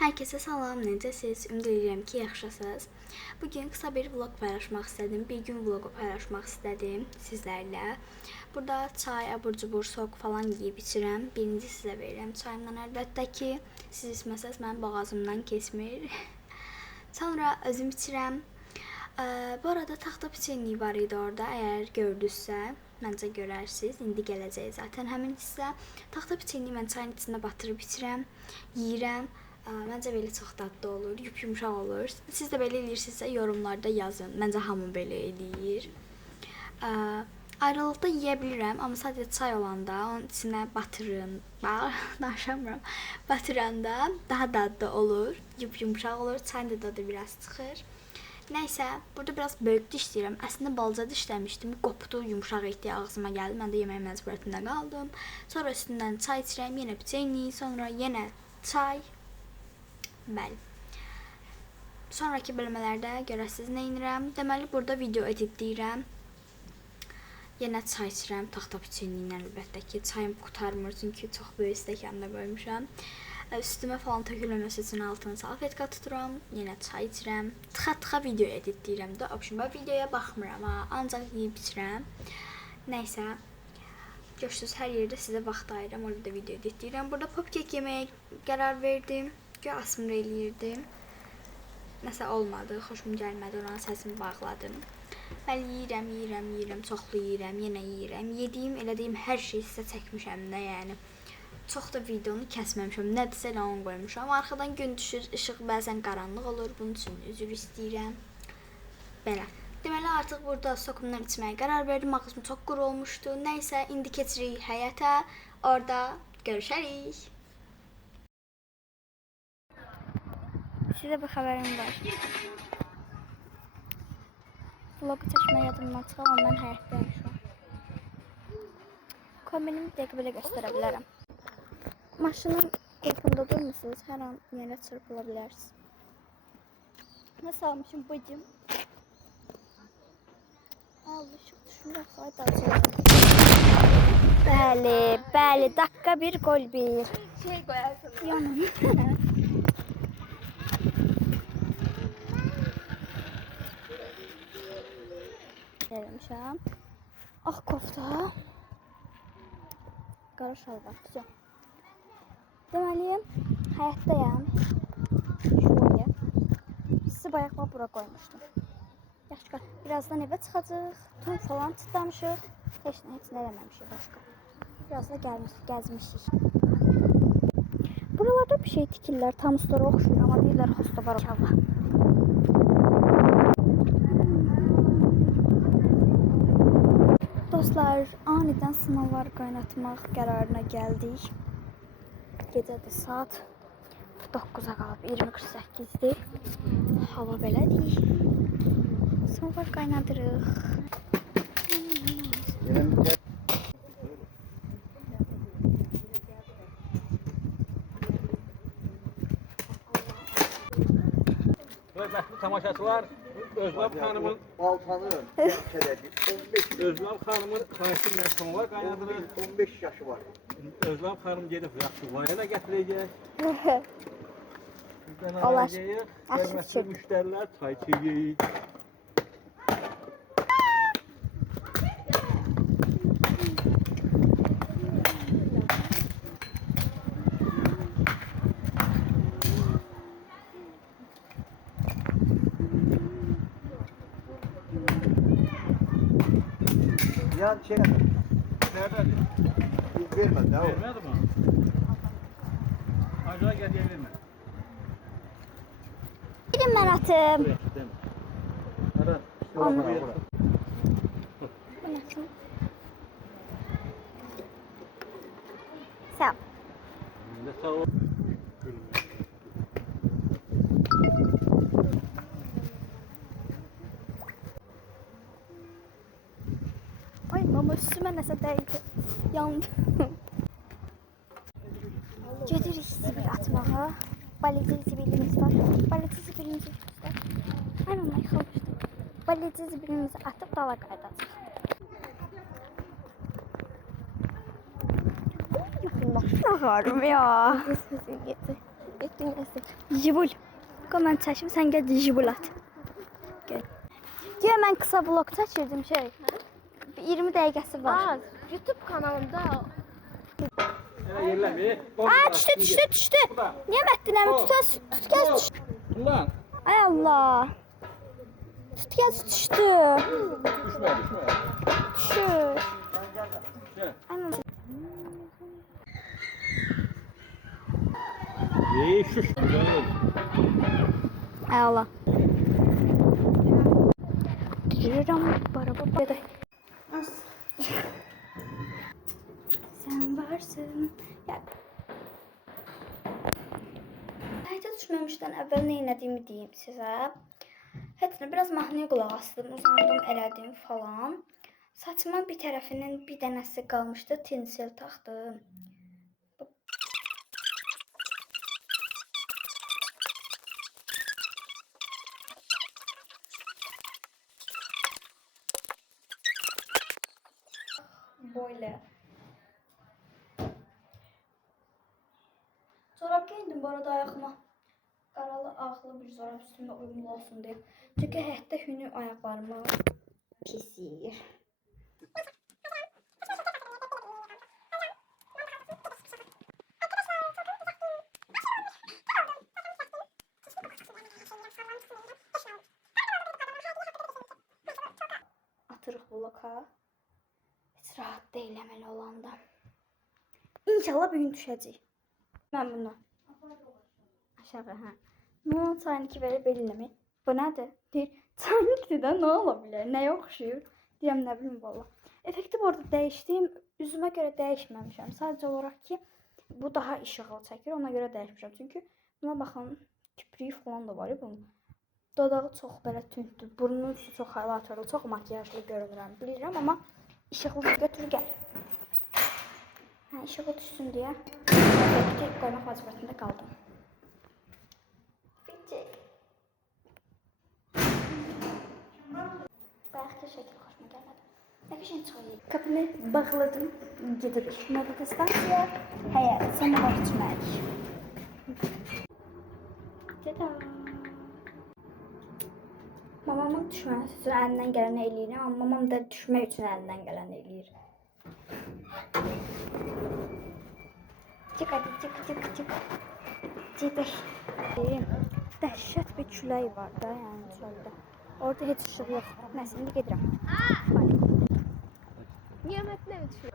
Herkese salam, necəsiz? Ümid edirəm ki, yaxşısınız. Bugün kısa bir vlog paylaşmaq istədim. Bir gün vlogu paylaşmaq istədim sizlərlə. Burada çay, abur-cubur, sok falan yeyib içirəm. Birinci sizə verirəm çayımdan əlbəttə ki, siz içməsəz mənim boğazımdan keçmir. Sonra özüm içirəm. Bu arada taxta piçenliyi var idi orada. Əgər gördünüzsə, məncə görərsiniz. İndi gələcək zaten həmin hissə. Taxta piçenliyi mən çayın içində batırıb içirəm, yeyirəm. Məncə belə çox dadlı olur, yumşaq olur. Siz də belə eləyirsinizsə yorumlarda yazın. Məncə hamı belə eləyir. Ayrılıqda yeyə bilirəm, amma sadəcə çay olanda onun içinə batırın. Danışamıram. Batıranda daha dadlı olur, yumşaq olur, çayın da dadı biraz çıxır. Nəysə, burada biraz böyük diş istəyirəm. Əslində balaca dişləmişdim, qopdu, yumşaq etdi, ağzıma gəldi. Mən də yemək məcburiyyətində qaldım. Sonra üstündən çay içirəm, yenə piçenli, sonra yenə çay. Bəli. Sonraki bölmələrdə görəsiniz nə edirəm. Deməli, burada video editləyirəm. Yenə çay içirəm, taxta piçenli ilə əlbəttə ki. Çayım qutarmır, çünki çox böyük stəkanda qoymuşam. Üstümə falan tökülməməsi üçün altına salfetka tuturam. Yenə çay içirəm. Tıxa video editləyirəm də. Ben videoya baxmıram, ancaq yeyib içirəm. Nəysə. Görürsünüz, hər yerdə sizə vaxt ayıram. Orada da video editləyirəm. Burada popkek yeməyə qərar verdim. Asmır eləyirdim. Nəsə olmadı, xoşum gəlmədi, oranın səsini bağladım. Mən yeyirəm, çoxlu yeyirəm, yenə yeyirəm. Yediyim, elədiyim hər şeyi sizə çəkmişəm də, yəni. Çox da videonu kəsməmişəm, nədirsə elə onu qoymuşam. Arxadan gün düşür, işıq bəzən qaranlıq olur, bunun üçün üzr istəyirəm. Belə. Deməli, artıq burada sokumdan içməyə qərar verdim, ağzım çox quru olmuşdu. Nəysə, indi keçirik həyətə, orada görüşərik. Size bir haberim var. Vlogu çəkmə yadımdan çıxan, ondan həyətdəyim şu an. Kombinimi bir dəqiqə belə göstərə bilərəm. Maşının qrupunda durmuşsunuz, hər an yerə çırpıla bilərsiniz. Nasıl almışım bacım? Işıq düşmür, hayda açalım. Bəli, dakika bir, gol bir. Şey koyarsın. Yanım. Gelmişəm. Ah, kofta. Qara şalvar. Güzel. Deməli, həyətdəyəm. Şöyle. Sizi bayaq bura qoymuşdum. Yaxşı, birazdan evə çıxacaq. Tüm falan çıtlamışıq. Heç nə eləməmişik başqa. Biraz da gəzmişik. Buralarda bir şey tikirlər. Tam store oxşuyur, amma deyirlər hosta var inşallah. Dostlar, aniden sınavlar qaynatmaq qərarına gəldik. Gecədə saat 9-a qalıb, 20:48-dir. Hava belədir. Sınavlar qaynadırıq. Hörmətli tamaşaçılar, Özlem xanımın Baltanın gəlkələdi 15 Özlem xanımın tanıştırma sonlar qaynadırıq. 15 yaşı var. Özlem xanım gedib yaxşı vayana gətirəcək. Bizdən Olar. arayacağıq. Yaxşı Hörmətli fikir. müştərilər, çay içəcəyik. Yan şey Nərdədir? vermədi ha o. Vermədi mi? Acığa gəliyə vermə. Gidin mən atım. Hadi. Anladım. Sağ ol. Sağ ol. Ay, mama üstüme nəsə dəydi. Yandım. Gedirik zibil atmağa. Baleci zibilimiz var. Baleci zibilimizi göstər. Ay, mama yıxılmışdım. Baleci zibilimizi atıp dala qaydacaq. Yıxılmaq. Ağarım ya. Sözü getir. Jibul. Qoy mən çəkim, sən gəl jibul at. Gəl. Gəl mən qısa vlog çəkirdim şey. 20 dəqiqəsi var. Az. YouTube kanalımda Hele yerler bir. Aa düşdü. Niyə mətdinəmi tut gəl düşdü. Ulan. Ay Allah. Tut gəl düşdü. Düşme. Düşür. Gel. Anam. İyi şuş. Ay Allah. Düşürəm baraba. Sen varsın. Ya. Kayda düşməmişdən əvvəl nə etdiyimi deyim sizə. Hətta biraz mahnıya qulaq asdım, uzandım, elədim falan. Saçımın bir tərəfinin bir dənəsi qalmışdı, tinsil taxdım. Böyle. Çorap giyindim bu arada ayağıma. Qaralı, ağlı bir çorap üstümdə uyumlu olsun deyə. Çünki həyətdə hünü ayaqlarıma pisir. Atırıq bloka. Heç rahat deyiləm elə olanda. İnşallah bugün düşəcək. Mən bunu. Aşağı, hə. Bunun çayınki verib elinəmi. Bu nədir? Deyir, çayınkidə nə ola bilər? Nəyə oxşuyur? Deyirəm, nə bilim valla. Effekti bu arada dəyişdim. Üzümə görə dəyişməmişəm. Sadəcə olaraq ki, bu daha işıqlı çəkir. Ona görə dəyişmişəm. Çünki buna baxın, kipriyi falan da var ya bunun. Dodağı çox belə tündür. Burnunun üstü çox highlighterlı, çox makyajlı görünürəm. Bilirəm, amma işıqlı götür gəl. Hə, işıqlı düşsün deyə effekti qoymaq məcburiyyətində qaldım. Bitecek. Bayaqki şəkil xoşuma gəlmədi. Nə qəşəng çıxıyor. Qapını bağladım, gedirik. Növbəti stansiya həyat, sənə vaxt içmək. Tada! Mamamın düşməsi üçün əlindən gələni eləyirəm, amma mamam da düşmək üçün əlindən gələni eləyir. Çık hadi, çık. Cidək. Dəhşət bir külək var da, yəni çöldə. Orada heç işıq yox. Nəsə, indi gedirəm. nimetine düşüyor.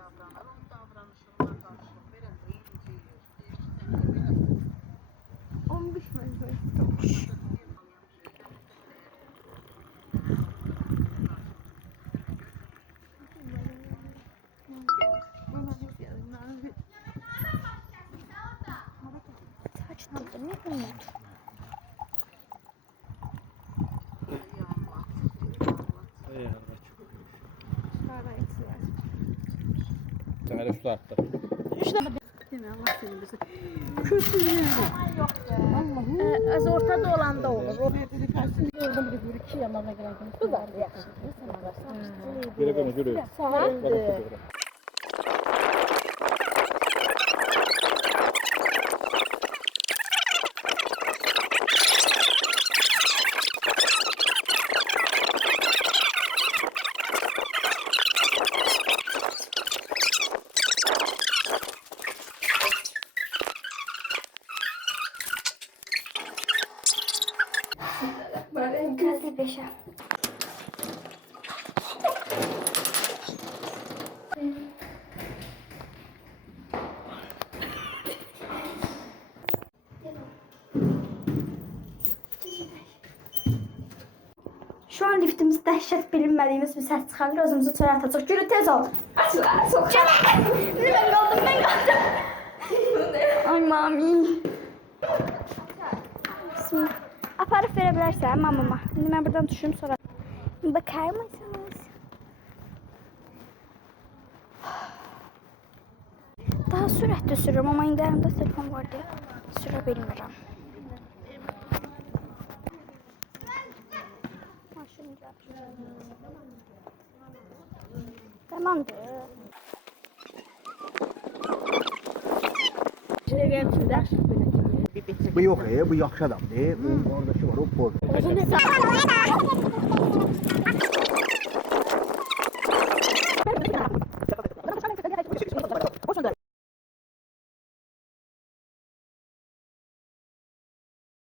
Temel üstü attı. Az ortada olanda olur. Güle güle görüyor. Hadi beşe. Şu an liftimiz dəhşət bilinmədiyimiz bir səs çıxarır, özümüzü çölə atacaq. Gülü tez ol. Açıl. Ben kaldım. Ay mami. Bismillah. Aparıb verə bilərsən mamama. İndi mən buradan düşüm sonra. Bakar mısınız? Daha sürətli sürürüm, amma indi əlimdə telefon var deyə sürə bilmirəm. Tamamdır. Bu yox, bu yaxşı adamdır. Onun qardaşı var, o poz.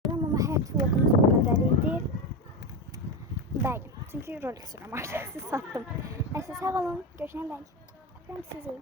Ama həyat vloqumuz bu qədər idi. Bəli, çünki Rolex sürəm artıq, siz satdım. Nəysə, sağ olun, görüşənə dək. Öpürəm sizi.